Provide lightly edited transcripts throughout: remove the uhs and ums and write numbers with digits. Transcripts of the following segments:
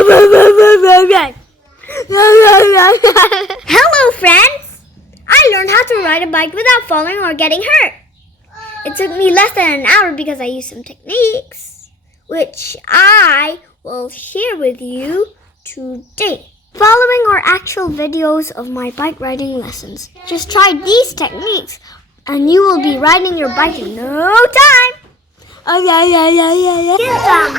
Hello, friends! I learned how to ride a bike without falling or getting hurt. It took me less than an hour because I used some techniques, which I will share with you today. Following are actual videos of my bike riding lessons. Just try these techniques and you will be riding your bike in no time. Kidzdom.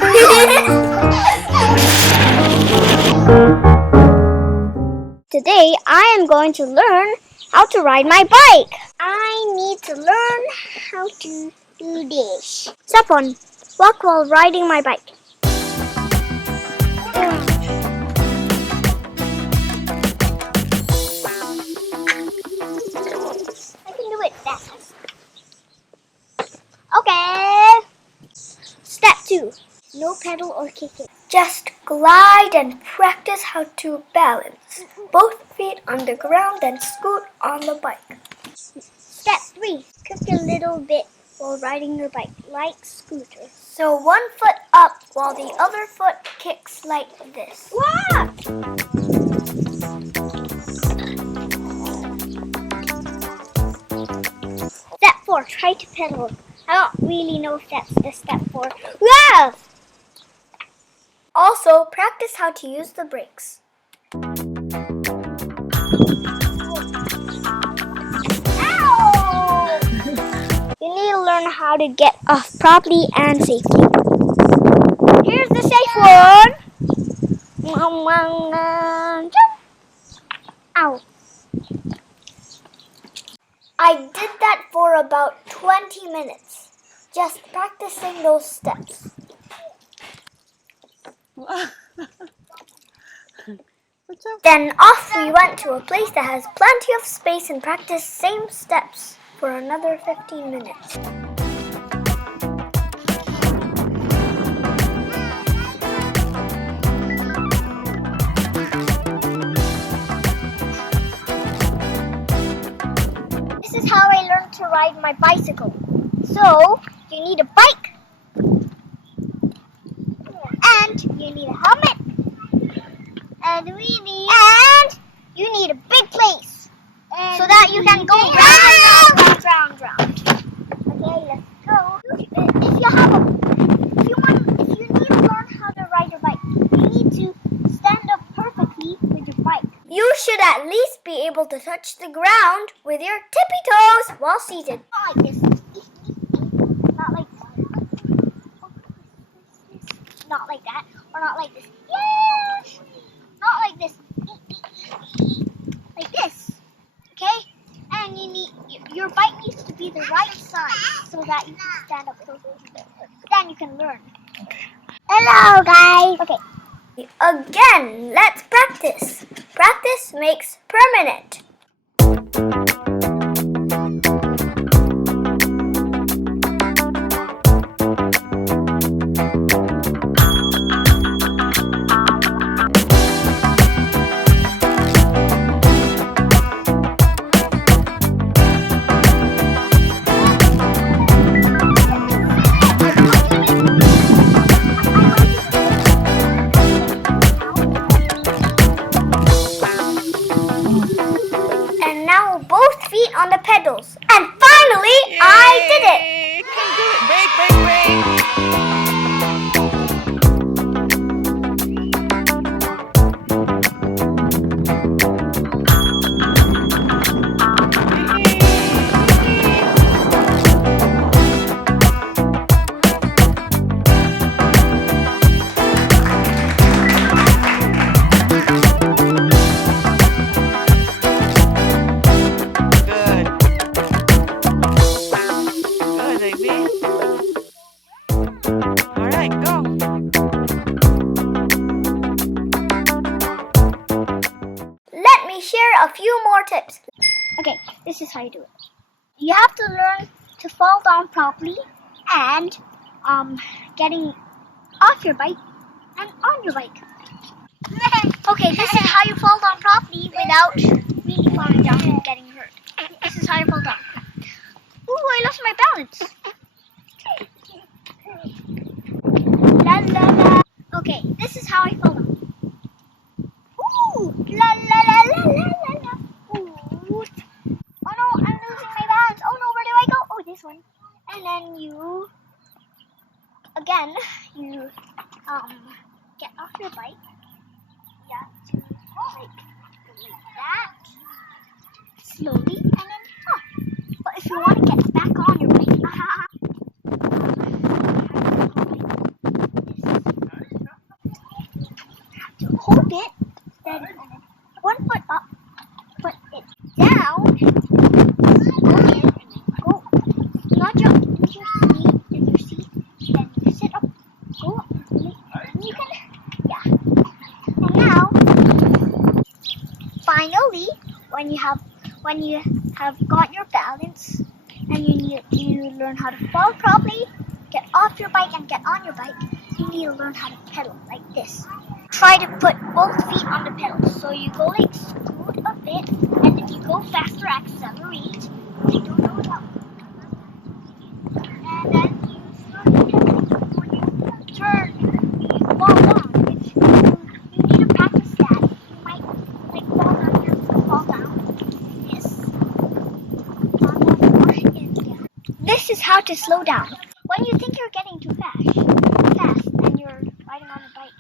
Today I am going to learn how to ride my bike. I need to learn how to do this. Step 1. Walk while riding my bike. I can do it fast. Okay. Step 2. No pedal or kicking. Just glide and practice how to balance both feet on the ground and scoot on the bike. Step 3. Kick a little bit while riding your bike, like scooter. So one foot up while the other foot kicks like this. Wow! Step 4. Try to pedal. I don't really know if that's the step 4. Wow! Also, practice how to use the brakes. Ow! You need to learn how to get off properly and safely. Here's the safe one. Ow. I did that for about 20 minutes, just practicing those steps. Then off we went to a place that has plenty of space and practiced same steps for another 15 minutes. This is how I learned to ride my bicycle. So, you need a bike. And you need a helmet. And you need a big place so that you can go round. Okay, let's go. If you need to learn how to ride your bike, you need to stand up perfectly with your bike. You should at least be able to touch the ground with your tippy toes while seated. Not like this. Not like that. Not like that. Or not like this. Yes! Not like this. Like this. Okay? And you need your bike needs to be the right size so that you can stand up closer to it. Then you can learn. Hello guys. Okay. Again, let's practice. Practice makes permanent. On the pedals. And finally, yay! I did it! Brake. Share a few more tips. Okay, this is how you do it. You have to learn to fall down properly and getting off your bike and on your bike. Okay, this is how you fall down properly without really falling down and getting hurt. This is how you fall down. Ooh, I lost my balance. La, la, la. Okay, this is how I fall down. your bike, you have to like that slowly and then stop. But if you want to get back on your bike, to hold it, then one foot up, put it down, go in, go, not jump into your seat, then you sit up, go up, and you can, yeah. And now, finally, when you have got your balance and you learn how to fall properly, get off your bike and get on your bike, you need to learn how to pedal like this. Try to put both feet on the pedals. So you go like scoot a bit, and if you go faster, accelerate. I don't know about. And then you slowly pedal. When you turn, you fall down. You need to practice that. You might like fall down. You have to fall down. Yes. This is how to slow down. When you think you're getting too fast, and you're riding on a bike,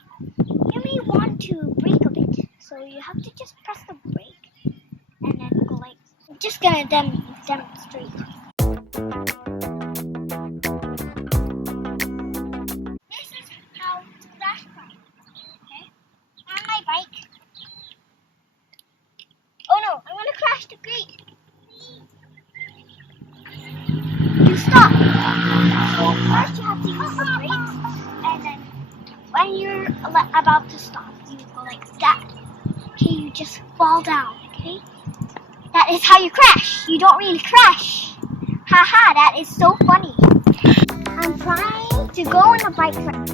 you may want to brake a bit. So you have to just press the brake and then go like. I'm just gonna demonstrate. This is how to crash bike. Okay, on my bike. Oh no, I'm gonna crash the grate. You stop. So first you have to use the brakes, and then when you're about to stop, you go like that. Okay, you just fall down. Okay, that is how you crash. You don't really crash. Haha, that is so funny. I'm trying to go on a bike ride.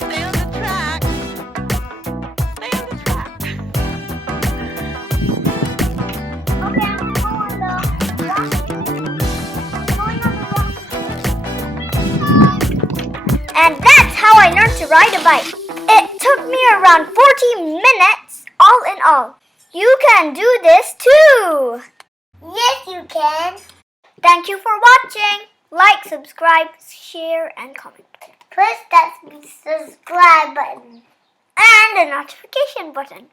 Stay on the track. Stay on the track. Okay, I'm going on the rock. Going on the rock. And that's how I learned to ride a bike. It took me around 40 minutes, all in all. You can do this too. Yes, you can. Thank you for watching. Like, subscribe, share, and comment. Push that subscribe button and the notification button.